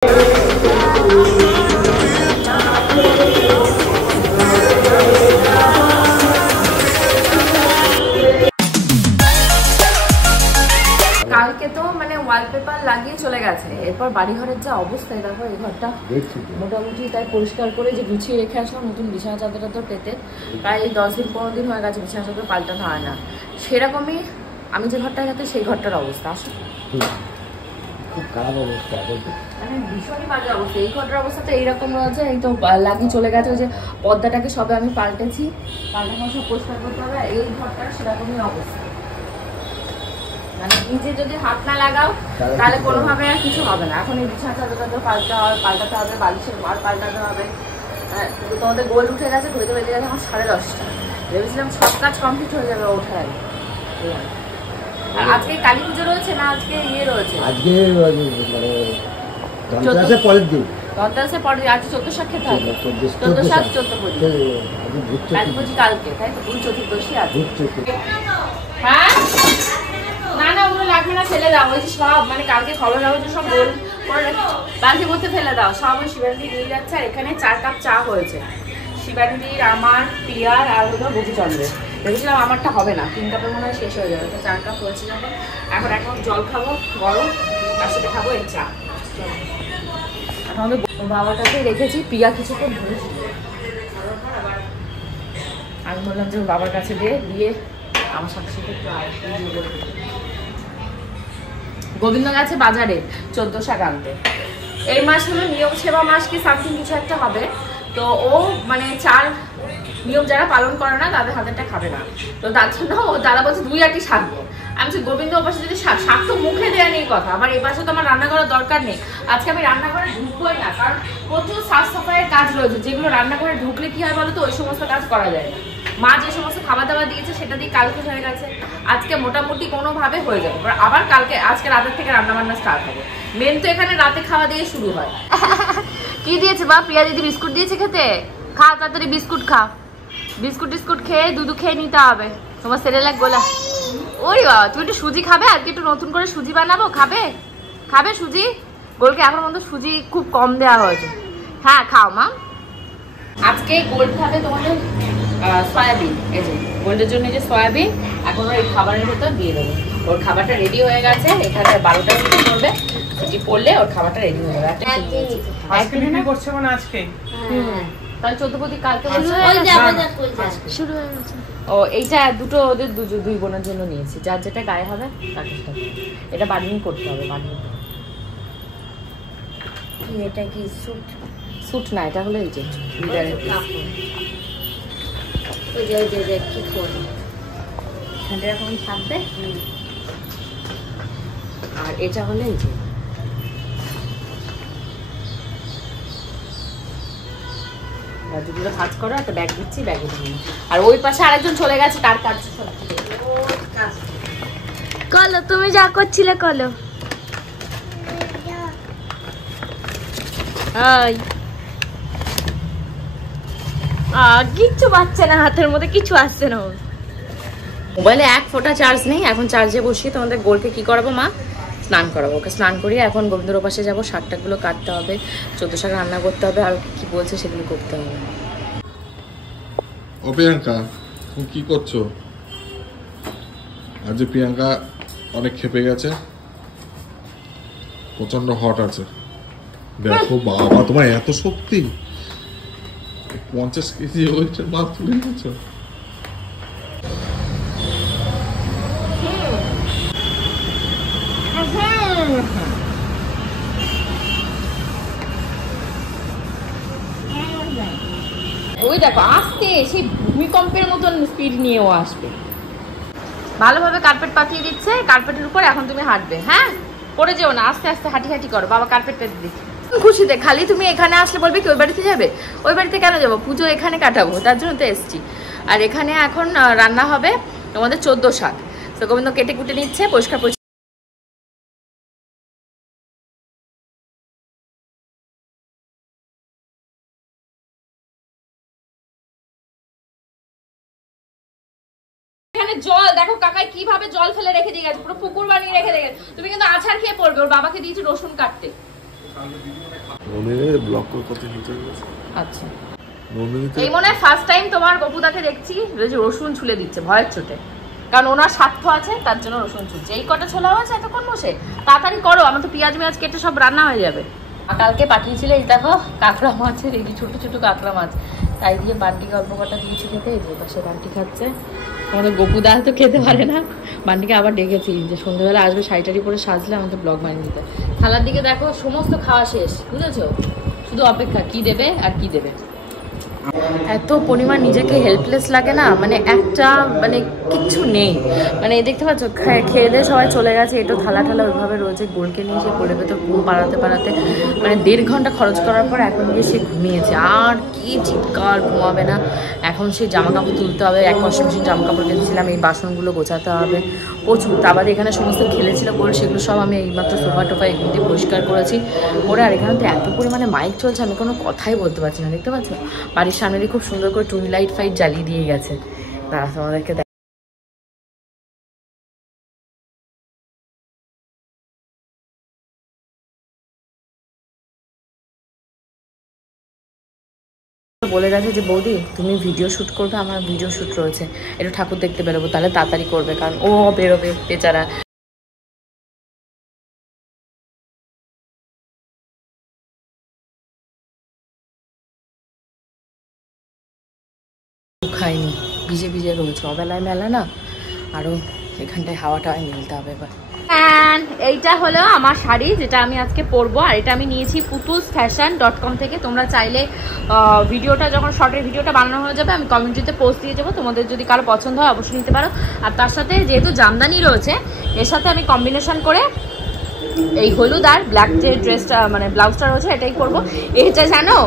কালকে তো মানে ওয়ালপেপার লাগিয়ে চলে গেছে, এরপর বাড়ি ঘরের যা অবস্থা, দেখো এই ঘরটা মোটামুটি তাই পরিষ্কার করে যে গুছিয়ে রেখে আসলাম। নতুন বিছানা চাদরটা তো পেতে প্রায় 10 দিন 15 দিন হয়ে গেছে বিছানা চাদর পাল্টানো হয় না। সেরকমই আমি যে ঘরটা গেছে সেই ঘরটার অবস্থা আসলে খুব খারাপ অবস্থা, মানে ভীষণই বাজে অবস্থা। এই ঘরটার অবস্থা তো এইরকম রয়েছে, এই তো লাগিয়ে চলে গেছে। ওই যে পর্দাটাকে সবে আমি পাল্টেছি, পাল্টানো সব পরিষ্কার করতে হবে। এই ঘরটার সেরকমই অবস্থা, মানে নিজে যদি হাত না লাগাও তাহলে কোনোভাবে আর কিছু হবে না। এখন এই বিছানা চাদরটা পাল্টাতে হবে, বালিশের মার পাল্টাতে হবে। তোমাদের গোল উঠে গেছে, ঘুরে বেজে গেছে আমার 10:30। ভেবেছিলাম সব কাজ কমপ্লিট হয়ে যাবে ওঠার আগে। আর আজকে কালী পুজো রয়েছে না, আজকে ইয়ে রয়েছে, আজকে মানে ধনতেরাসের পরের দিন, ধনতেরাসের পরে আজ 14 শাক খেতে হবে। 14 শাক 14 পুজো কালকে, তাই তো? ভূত চতুর্দশী আছে। হ্যাঁ না না ওগুলো লাগবে না, ফেলে দাও। ওই যে সব মানে কালকে খবর হবে যে সব গোল করে বালতি করতে ফেলে দাও। সব ওই শিবানীদি নিয়ে যাচ্ছে। আর এখানে 4 কাপ চা হয়েছে, শিবানীদির, আমার, প্রিয়ার আর হলো গোপীচন্দ্রের। ভেবেছিলাম আমারটা হবে না, 3 কাপের মনে হয় শেষ হয়ে যাবে, তো 4 কাপ হয়েছে যখন। এখন এখন জল খাবো গরম, তার সাথে খাবো এই চা। আমাদের বাবার কাছে রেখেছি, প্রিয়া কিছুক্ষণ ধরেছিল। আমি বললাম যে বাবার কাছে দিয়ে আমার সাথে সাথে গোবিন্দ গেছে বাজারে 14 শাক আনতে। এই মাস হলো নিয়ম সেবা মাস কি সামথিং কিছু একটা হবে, তো ও মানে 4 নিয়ম যারা পালন করে না তাদের হাতেরটা খাবে না, তো তার জন্য ও দাদা বলছে 2-8টি শাক দেবো। আমি বলছি গোবিন্দ ও পাশে যদি শাক তো মুখে দেওয়া নেই কথা, আমার এই পাশে তো আমার রান্না করার দরকার নেই। আজকে আমি রান্নাঘরে ঢুকবোই না, কারণ প্রচুর সাফ সাফাইয়ের কাজ রয়েছে, যেগুলো রান্নাঘরে ঢুকলে কি হয় বলো তো, ওই সমস্ত কাজ করা যায় না। মা যে সমস্ত খাবার দাবার দিয়েছে সেটা দিয়ে কালকে হয়ে গেছে, আজকে মোটামুটি কোনোভাবে হয়ে যাবে। আবার কালকে আজকে রাতের থেকে রান্না বান্না স্টার্ট হবে। মেন তো এখানে রাতে খাওয়া দিয়ে শুরু হয়। কি দিয়েছে বা? প্রিয়া দিদি বিস্কুট দিয়েছে খেতে, খা তাড়াতাড়ি বিস্কুট খা। বিস্কুট টিস্কুট খেয়ে দুধ খেয়ে নিতে হবে। তোমার সেরেলাক গোলা, ওরে বাবা তুমি একটু সুজি খাবে? আজকে একটু নতুন করে সুজি বানাবো, খাবে? খাবে সুজি? গোলকে এখন মতো সুজি খুব কম দেওয়া হয়েছে। হ্যাঁ খাও মা। আজকে গোল খাবে তোমাদের সয়াবিন, এই যে গোল্ডের জন্য যে সয়াবিন এখন ওর এই খাবারের ভেতর দিয়ে দেবো। ওর খাবারটা রেডি হয়ে গেছে, এখানে 12টা সিটি পড়বে, সিটি পড়লে ওর খাবারটা রেডি হয়ে যাবে। করছে মানে আজকে তাহলে 14 কালকে শুরু হয়ে গেছে। ও এইটা দুটো ওদের দুই বোনের জন্য নিয়েছি, যার যেটা গায়ে হবে তাকে এটা বার্নিং করতে হবে। বার্নিং এটা কি স্যুট? স্যুট না, এটা হলো এই যে লিডারের কি করবো এখানটা এখন থাকবে। আর এটা হলো এই যে দুটো কাজ করো, একটা ব্যাগ দিচ্ছি, ব্যাগে নিয়ে। আর ওই পাশে আরেকজন চলে গেছে, তার কাজ কলো তুমি যা করছিলে কলো। কিচ্ছু পাচ্ছে না, হাতের মধ্যে কিছু আসছে না। মোবাইলে 1 ফোঁটা চার্জ নেই, এখন চার্জে বসিয়ে তোমাদের গোলকে কি করাবো মা? স্নান করাবো। ওকে স্নান করিয়ে এখন গোবিন্দর পাশে যাবো, শাকটাগুলো কাটতে হবে, 14 শাক রান্না করতে হবে, আর কি বলছে সেগুলো করতে হবে। ও প্রিয়াঙ্কা তুমি কি করছো? আজ প্রিয়াঙ্কা অনেক খেপে গেছে, প্রচন্ড হট আছে। দেখো বাবা তোমার এত শক্তি, 50 কেজি ওয়েটের মাছ তুলে নিয়েছো। ওই দেখো আসতে সেই ভূমিকম্পের মতন স্পিড নিয়েও আসবে। ভালোভাবে কার্পেট পাতিয়ে দিচ্ছে, কার্পেটের উপর এখন তুমি হাঁটবে। হ্যাঁ পড়ে যেও না, আস্তে আস্তে হাঁটি হাঁটি করো। বাবা কার্পেট পেতে দিচ্ছে খুশিতে। খালি তুমি এখানে আসলে বলবে কি ওই বাড়িতে যাবে? ওই বাড়িতে কেন যাবো, পুজো এখানে কাটাবো, তার জন্য তো এসছি। আর এখানে এখন রান্না হবে তোমাদের 14 শাক। তো গোবিন্দ কেটে কুটে নিচ্ছে, পরিষ্কার জল দেখো কাকাই কিভাবে জল ফেলে রেখে দিয়ে গেছে, পুরো পুকুর বানিয়ে রেখে দিয়ে গেছে। তুমি কিন্তু আছাড় খেয়ে পড়বে। ওর বাবাকে দিয়েছি রসুন কাটতে, নন্দিনীর ব্লক করতে হতে আচ্ছা নন্দিনীতে এই মনে হয় ফার্স্ট টাইম তোমার গপুদাকে দেখছি যে রসুন ছুলে দিচ্ছে ভয়ের চোটে, কারণ ওনার স্বার্থ আছে তার জন্য রসুন ছুলছে। এই কটা ছোলা আছে এতক্ষণ বসে, তাড়াতাড়ি করো, আমার তো পেঁয়াজ মেয়াজ কেটে সব রান্না হয়ে যাবে। কালকে পাঠিয়েছিলে এই দেখো কাঁকড়া মাছের, এই ছোট ছোট কাঁকড়া মাছ, তাই দিয়ে বান্টিকে অল্প কটা দিয়েছি খেতে, এই যে পাশে বান্টি খাচ্ছে। আমাদের গপুদা তো খেতে পারে না, বান্টিকে আবার ডেকেছি যে সন্ধ্যাবেলা আসবে, শাড়ি পরে সাজলে আমাদের ব্লগ বানিয়ে দিতে। থালার দিকে দেখো সমস্ত খাওয়া শেষ, বুঝেছো, শুধু অপেক্ষা কি দেবে আর কি দেবে। এত পরিমাণ নিজেকে হেল্পলেস লাগে না, মানে একটা মানে কিচ্ছু নেই, মানে দেখতে পাচ্ছ খেয়ে দিয়ে সবাই চলে গেছে, একটু থালা ঠালা ওইভাবে রয়েছে। গোলকে নিয়ে সে কোলে ভেতর ঘুম পাড়াতে মানে 1.5 ঘন্টা খরচ করার পর এখন গিয়ে সে ঘুমিয়েছে। আর কি চিৎকার, ঘুমাবে না। এখন সে জামা কাপড় তুলতে হবে, এক ওয়াশিং মেশিন জামা কাপড় কিনেছিলাম, এই বাসনগুলো গোছাতে হবে প্রচুর। তারপরে এখানে সমস্ত খেলেছিল গোল, সেগুলো সব আমি এইমাত্র সোফা টোফা এগুলো দিয়ে পরিষ্কার করেছি ওরা। আর এখানে তো এত পরিমাণে মাইক চলছে আমি কোনো কথাই বলতে পারছি না, দেখতে পাচ্ছ। বাড়ির সামনে দিয়ে খুব সুন্দর করে টুনি লাইট ফাইট জ্বালিয়ে দিয়ে গেছে। দাঁড়া তোমাদেরকে বলে গেছে যে বৌদি তুমি ভিডিও শ্যুট করবে, আমার ভিডিও শ্যুট রয়েছে, একটু ঠাকুর দেখতে বেরোবো, তাহলে তাড়াতাড়ি করবে, কারণ ও বেরোবে বেচারা। খাইনি, ভিজে ভিজে রয়েছে, অবেলায় মেলা না, আরও এখানটায় হাওয়াটা মিলতে হবে এবার। এইটা হলো আমার শাড়ি যেটা আমি আজকে পরবো, আর এটা আমি নিয়েছি putusfashion.com থেকে। তোমরা চাইলে ভিডিওটা যখন শর্টের ভিডিওটা বানানো হয়ে যাবে আমি কমিউনিটিতে পোস্ট দিয়ে যাবো, তোমাদের যদি কারো পছন্দ হয় অবশ্যই নিতে পারো। আর তার সাথে যেহেতু জামদানি রয়েছে এর সাথে আমি কম্বিনেশন করে এই হলুদ আর ব্ল্যাক যে ড্রেসটা মানে ব্লাউজটা রয়েছে এটাই করবো। এটা জানো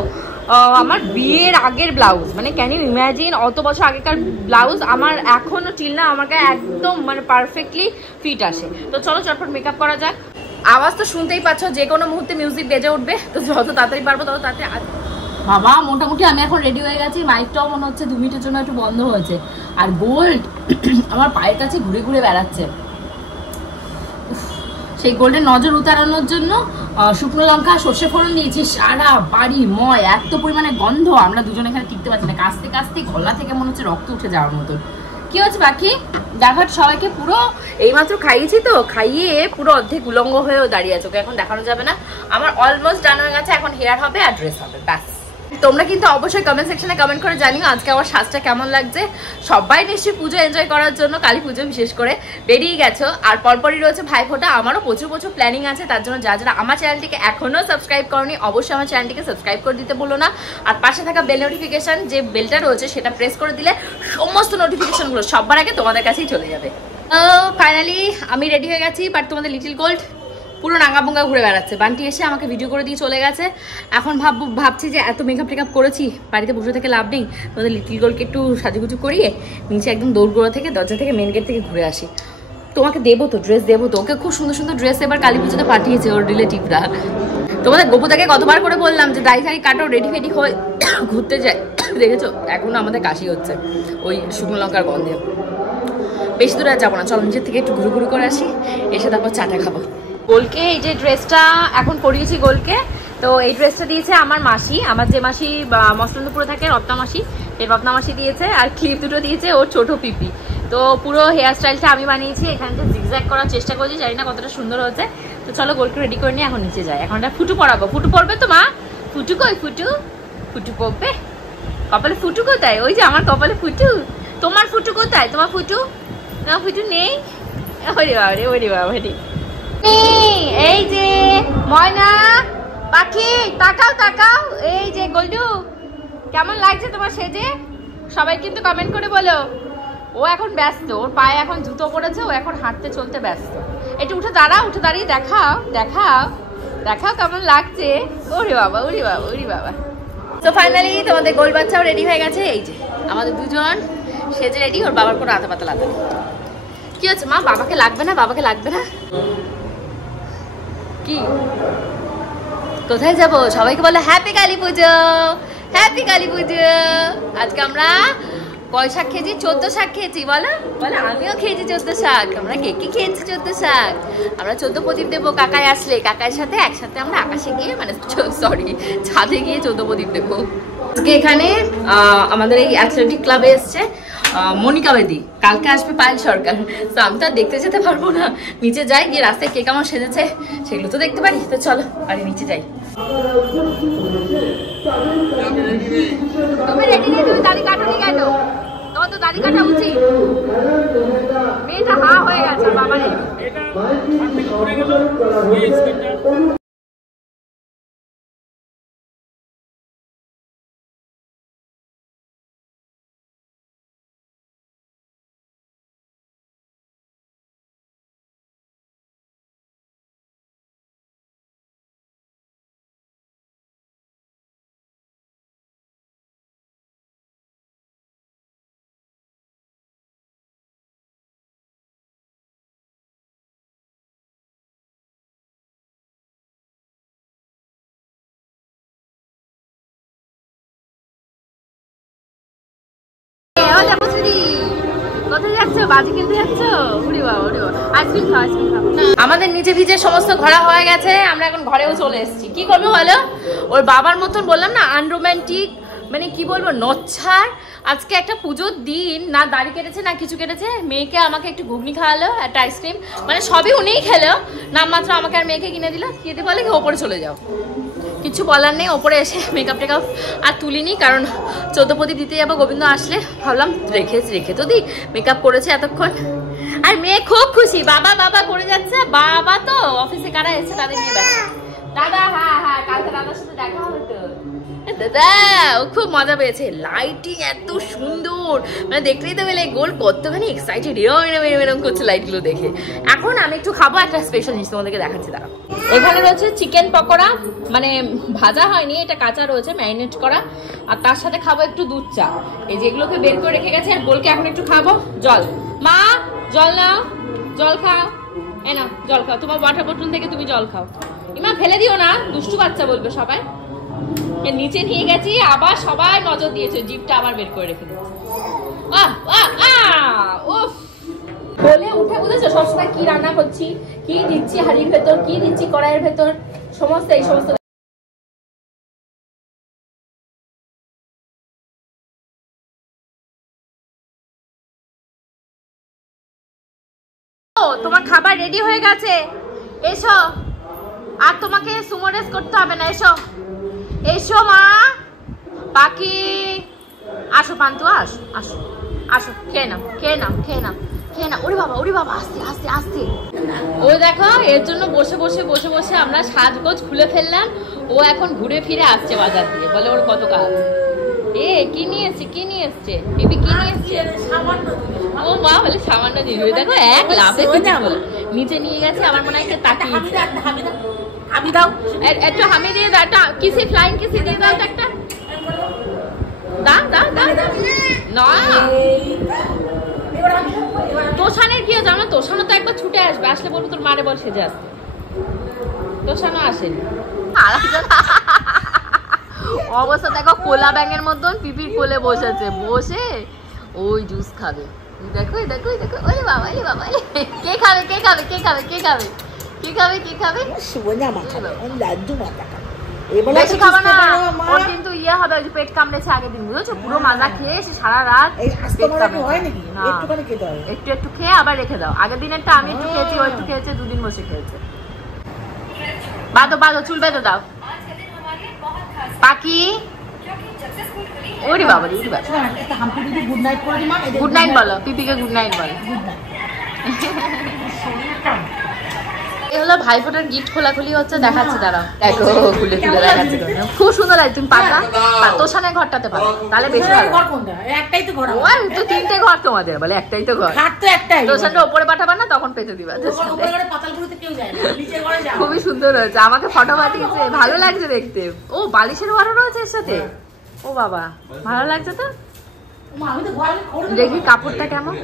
আমার বিয়ের আগের ব্লাউজ, মানে ক্যান ইউ ইম্যাজিন, অত বছর আগেকার ব্লাউজ আমার এখনো টিল না আমাকে একদম মানে পারফেক্টলি ফিট আসে। তো চলো চটপট মেকআপ করা যাক। আওয়াজ তো শুনতেই পাচ্ছ, যে কোনো মুহূর্তে মিউজিক বেজে উঠবে, তো যত তাড়াতাড়ি পারবো তত তাড়াতাড়ি। বাবা মোটামুটি আমি এখন রেডি হয়ে গেছি, মাইকটাও মনে হচ্ছে 2 মিনিটের জন্য একটু বন্ধ হয়েছে। আর গোল্ড আমার পায়ের কাছে ঘুরে ঘুরে বেড়াচ্ছে, সেই গোল্ডের নজর উতারানোর জন্য শুকনো লঙ্কা সর্ষে ফোড়ন দিয়েছি, সারা বাড়ি ময়, এত পরিমাণে গন্ধ আমরা দুজনে এখানে টিকতে পারছি না, কাস্তে কাস্তে গলা থেকে মনে হচ্ছে রক্ত উঠে যাওয়ার মতন। কি হচ্ছে বাকি দেখার, সবাইকে পুরো এইমাত্র খাইয়েছি তো, খাইয়ে পুরো অর্ধেক উলঙ্গ হয়েও দাঁড়িয়ে আছে, ওকে এখন দেখানো যাবে না। আমার অলমোস্ট ডান হয়ে গেছে, এখন হেয়ার হবে আর ড্রেস হবে, ব্যাস। তোমরা কিন্তু অবশ্যই কমেন্ট সেকশনে কমেন্ট করে জানিও আজকে আমার সাজটা কেমন লাগছে। সবাই নিশ্চয়ই পুজো এনজয় করার জন্য, কালী পুজো বিশেষ করে বেরিয়ে গেছো, আর পরপরই রয়েছে ভাইফোঁটা। আমারও প্রচুর প্ল্যানিং আছে, তার জন্য যারা আমার চ্যানেলটিকে এখনো সাবস্ক্রাইব করনি অবশ্যই আমার চ্যানেলটিকে সাবস্ক্রাইব করে দিতে বলো না। আর পাশে থাকা বেল নোটিফিকেশন যে বেলটা রয়েছে সেটা প্রেস করে দিলে সমস্ত নোটিফিকেশনগুলো সবার আগে তোমাদের কাছেই চলে যাবে। ফাইনালি আমি রেডি হয়ে গেছি, বাট তোমাদের লিটিল গোল্ড পুরো নাঙ্গাবুঙ্গা ঘুরে বেড়াচ্ছে। বান্টি এসে আমাকে ভিডিও করে দিয়ে চলে গেছে। এখন ভাবছি যে এত মেকআপ টেকআপ করেছি, বাড়িতে বসে থেকে লাভ নেই, তোমাদের লিটিল গোল্ডকে একটু সাজুগুজু করিয়ে নিচে একদম দৌড়গোড়া থেকে দরজা থেকে মেন গেট থেকে ঘুরে আসি। তোমাকে দেবো তো ড্রেস, দেবো তো, ওকে খুব সুন্দর সুন্দর ড্রেস এবার কালী পুজোতে পাঠিয়েছে ওর রিলেটিভরা। তোমাদের গোপুদাকে কতবার করে বললাম যে দাড়ি ধাড়ি কাটো, রেডি ফেডি হয়ে ঘুরতে যায়, দেখেছো এখনো আমাদের কাশি হচ্ছে ওই শুকনো লঙ্কার গন্ধে। বেশি দূরে আর যাবো না, চলো নিজের থেকে একটু ঘুরু ঘুরু করে আসি, এসে তারপর চাটা খাবো। গোলকে এই যে ড্রেসটা এখন পরিয়েছি গোলকে, তো এই ড্রেসটা দিয়েছে আমার মাসি, আমার যে মাসি মসলন্দপুরে থাকে রত্না মাসি, এই রত্না মাসি দিয়েছে। আর ক্লিপ দুটো দিয়েছে ওর ছোট পিপি। তো পুরো হেয়ার স্টাইলটা আমি বানিয়েছি, এখানটা জিগজ্যাগ করার চেষ্টা করছি, জানি না কতটা সুন্দর হচ্ছে। তো চলো গোলকে রেডি করে নিয়ে এখন নিচে যাই। এখন একটা ফুটু পরাবো। ফুটু পরবে তো মা? ফুটু কই? ফুটু ফুটু পরবে? কপালে ফুটু কোথায়? ওই যে আমার কপালে ফুটু। তোমার ফুটু কোথায়? তোমার ফুটু? তোমার ফুটু নেই? ওরে বাবা রে, ওরে বাবা রে। এই যে ময়না পাখি, তাকাও তাকাও। এই যে গোল্ডু, কেমন লাগছে তোমার সেজে? সবাই কিন্তু কমেন্ট করে বলো। ও এখন ব্যস্ত, ওর পায়ে এখন জুতো পড়েছে, ও এখন হাঁটতে চলতে ব্যস্ত। একটু উঠে দাঁড়াও, উঠে দাঁড়িয়ে দেখাও দেখাও দেখাও কেমন লাগছে। ওরে বাবা ওরে বাবা ওরে বাবা। তো ফাইনালি তোমাদের গোল বাচ্চাও রেডি হয়ে গেছে। এই যে আমাদের দুজন সেজে রেডি, ওর বাবার কোনো আতা পাতা লাগবে। কি হচ্ছে মা? বাবাকে লাগবে না? বাবাকে লাগবে না? কি কোথায় যাবো? সবাইকে বলো হ্যাপি কালী পুজো, হ্যাপি কালী পুজো। আজকে আমরা কয় শাক খেয়েছি? 14 শাক খেয়েছি। বলো বলো, আমিও খেয়েছি 14 শাক। আমরা কে কে খেয়েছি 14 শাক? আমরা 14 প্রদীপ দেবো কাকাই আসলে। কাকার সাথে একসাথে আমরা আকাশে গিয়ে, মানে সরি, ছাদে গিয়ে 14 প্রদীপ দেবো। আজকে এখানে আমাদের এই অ্যাথলেটিক ক্লাবে এসছে মনিকা বেদি, কালকে আসবে পায়েল সরকার। তো আমি তো আর দেখতে যেতে পারবো না, নিচে যাই, গিয়ে রাস্তায় কে কেমন সেজেছে সেগুলো তো দেখতে পারি। তো চলো আরে নিচে যাই। তুমি রেডি নেই? তুমি দাড়ি কাটোনি কেন? তোমার তো দাড়ি কাটা উচিত। মেয়েটা হা হয়ে গেছে বাবারে। আমাদের নিচে ভিজে সমস্ত ঘোরা হয়ে গেছে, আমরা এখন ঘরেও চলে এসেছি। কি করবো বলো? ওর বাবার মতন বললাম না, আনরোম্যান্টিক, মানে কি বলবো, নচ্ছার। আজকে একটা পুজোর দিন, না দাড়ি কেটেছে না কিছু কেটেছে, মেয়েকে আমাকে একটু ঘুগনি খাওয়ালো, একটা আইসক্রিম, মানে সবই উনিই খেলো, নামমাত্র আমাকে আর মেয়েকে কিনে দিল। খেতে বলে কি ওপরে চলে যাও, কিছু বলার নেই। ওপরে এসে মেকআপ টেকআপ আর তুলিনি, কারণ 14 প্রদীপ দিতে যাবো। গোবিন্দ আসলে ভাবলাম রেখে তো দিই, মেকআপ করেছে এতক্ষণ। আর মেয়ে খুব খুশি, বাবা বাবা করে যাচ্ছে। বাবা তো অফিসে কারা এসেছে তাদের নিয়ে ব্যস্ত। দাদা, হ্যাঁ হ্যাঁ, কালকে দাদার সাথে দেখা হবে তো। দাদা ও খুব মজা পেয়েছে, লাইটিং এত সুন্দর, মানে দেখলেই তো পেলে গোল কতখানি এক্সাইটেড, এরকম করছে লাইটগুলো দেখে। এখন আমি একটু খাবো একটা স্পেশাল জিনিস, তোমাদেরকে দেখাচ্ছি দাঁড়া। এখানে রয়েছে চিকেন পকোড়া, মানে ভাজা হয়নি, এটা কাঁচা রয়েছে, ম্যারিনেট করা। আর তার সাথে খাবো একটু দুধ চা, এই যেগুলোকে বের করে রেখে গেছে। আর গোলকে এখন একটু খাবো জল। মা জল নাও, জল খাও, এ নাও জল খাও, তোমার ওয়াটার বোতল থেকে তুমি জল খাও। ইমা ফেলে দিও না, দুষ্টু বাচ্চা বলবে সবাই। নিচে নিয়ে গেছি, আবার সবাই নজর দিয়েছে, জিপটা আবার বের করে রেখে দিয়েছে। বলে উঠে বুঝেছো সবসময় কি রান্না করছি, কি দিচ্ছি হাড়ির ভেতর, কি দিচ্ছি কড়াইয়ের ভেতর, সমস্ত এই সমস্ত। তোমার খাবার রেডি হয়ে গেছে, এসো। আর তোমাকে সুমো রেস করতে হবে না, এসো এসো মা। বাকি আসো পান্তু, আসো আসো আসো, খেয়ে নাও খেয়ে নাও খেয়ে নাও খেয়ে নাও। ওরে বাবা ওরে বাবা, আস্তে আস্তে আস্তে। ওই দেখো, এর জন্য বসে বসে বসে বসে আমরা সাজগোজ খুলে ফেললাম। ও এখন ঘুরে ফিরে আসছে বাজার দিয়ে, বলে ওর কত কাজ। এ কি নিয়ে এসছে, কি নিয়ে এসছে বিবি, কি নিয়ে এসছে? ও মা বলে সামান্য জিনিস। দেখো এক লাভে নিচে নিয়ে গেছে, আমার মনে হয় তাকিয়েছে। হামি দাও, একটু হামি দিয়ে দাও, একটা কিসি ফ্লাইং কিসি দিয়ে দাও তো একটা। দাও দাও দাও না, তোষানের কি আছে? আমরা তোষানো তো একবার ছুটে আসবে, আসলে বলবো তোর মারে বল সেজে আসতে। তোষানো আসেনি। অবস্থা দেখো, কোলা ব্যাঙের মতন পিপির কোলে বসেছে, বসে ওই জুস খাবে। দেখো দেখো দেখো, ওরে বাবা ওরে বাবা, কে খাবে কে খাবে কে খাবে কে খাবে কে খাবে কে খাবে? বেশি খাবে না, ওর কিন্তু ইয়ে হবে, পেট কামড়েছে আগের দিন, বুঝেছো? পুরো মাজা খেয়ে সে সারা রাত একটু একটু খেয়ে আবার রেখে দাও। আগের দিনেরটা আমি একটু খেয়েছি, ও একটু খেয়েছে, দুদিন বসে খেয়েছে। বাঁধো বাঁধো, চুল বেঁধে দাও। বাকি ওরে বাবা, গুড নাইট বলো, পিপিকে গুড নাইট বলো। এই হলো ভাইফোঁটার গিফট খোলাখুলি হচ্ছে, দেখাচ্ছি দাঁড়াও। দেখো খুলে খুলে দেখাচ্ছি, খুব সুন্দর লাগে। তুমি পাতা তোষানের ঘরটাতে পারো, তাহলে বেশি ভালো। একটাই তো ঘর, ওই তো 3টে ঘর তোমাদের, বলে একটাই তো ঘর। তোষানটা ওপরে পাঠাবা না, তখন পেতে দিবা। খুবই সুন্দর হয়েছে, আমাকে ফটো পাঠিয়েছে, ভালো লাগছে দেখতে। ও বালিশের ঘরও রয়েছে এর সাথে, ও বাবা ভালো লাগছে তো। দেখি কাপড়টা কেমন,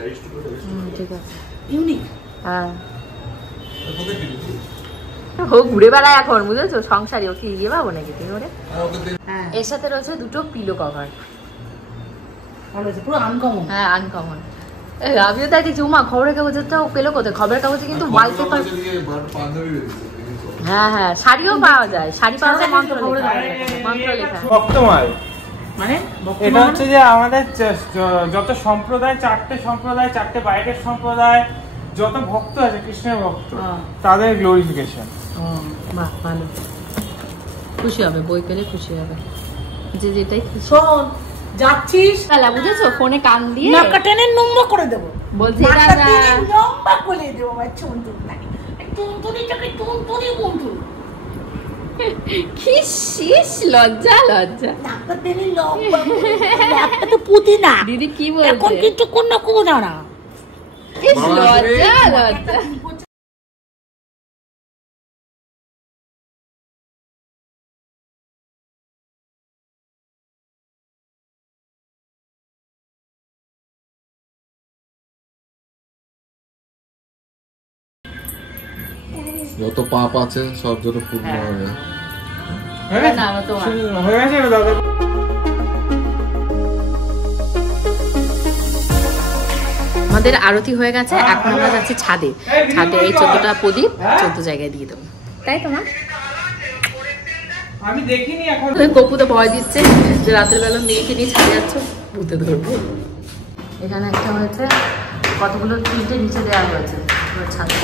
ঠিক আছে, ইউনিক। হ্যাঁ ও ঘুরে বেড়ায় এখন, বুঝেছো? সংসারী, ও কি ইয়ে পাবো নাকি তুমি ওরে? এর সাথে রয়েছে 2টো পিলো কভার। ভালো হয়েছে, পুরো আনকমন। হ্যাঁ আনকমন। আমিও তাই দেখছি, উমা খবরের কাগজেরটাও পেলো কোথায়? খবরের কাগজে কিন্তু ওয়ালপেপার। হ্যাঁ হ্যাঁ, শাড়িও পাওয়া যায়, শাড়ি পাওয়া যায়, মন্ত্র লেখা। ভক্তমাল মানে এটা হচ্ছে যে আমাদের যত সম্প্রদায়, 4টে সম্প্রদায়, 4টে বাইরের সম্প্রদায়, যত ভক্ত আছে কৃষ্ণের ভক্ত, তাদের গ্লোরিফিকেশন। বাহ ভালো, খুশি হবে, বই পেলে খুশি হবে, যে যেটাই খুশি। শোন, যাচ্ছিস তাহলে বুঝেছো, ফোনে কান দিয়ে নাকা টেনে নম্বর করে দেবো, বলছে নাকা রাজা টেনে নম্বর করে দেবো। ভাই চুনটুন নাকি টুনটুনিটাকে টুনটুনি বন্ধু, কি শীষ, লজ্জা লজ্জা। নাকা টেনে নম্বর করে দেবো। একটা তো পুঁতি না দিদি কি এখন বলছে? কিন্তু কোন কোনা না। ইস, লজ্জা লজ্জা। যত পাপ আছে সব যত পূর্ণ হয়ে যায়। না, তোমার। হয়ে গেছে দাদা। আমাদের আরতি হয়ে গেছে, এখন আমরা যাচ্ছি ছাদে। ছাদে এই 14টা প্রদীপ 14 জায়গায় দিয়ে দেবো, তাই তো মা? আমি দেখিনি এখন। গপু তো ভয় দিচ্ছে যে রাতের বেলা মেয়েকে নিয়ে ছাদে যাচ্ছ, ভূতে ধরবো। এখানে একটা হয়েছে, কতগুলো 3টে নিচে দেওয়া হয়েছে ছাদে।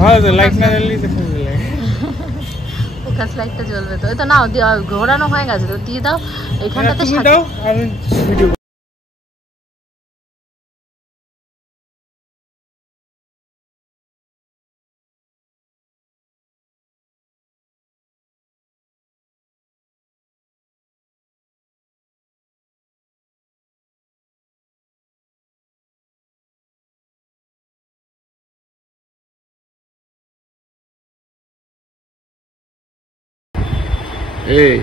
ভালো তো, লাইট না জ্বাললেই তো সুন্দর লাগে। ফোকাস লাইটটা জ্বলবে তো। এই তো নাও, ঘোরানো হয়ে গেছে তো, দিয়ে দাও এখানটাতে। তুমি দাও, আমি ভিডিও। এই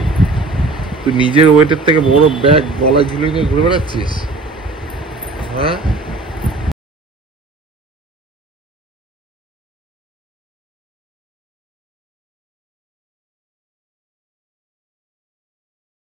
তুই নিজের ওয়েটের থেকে বড় ব্যাগ গলায় ঝুলিয়ে নিয়ে ঘুরে বেড়াচ্ছিস, হ্যাঁ?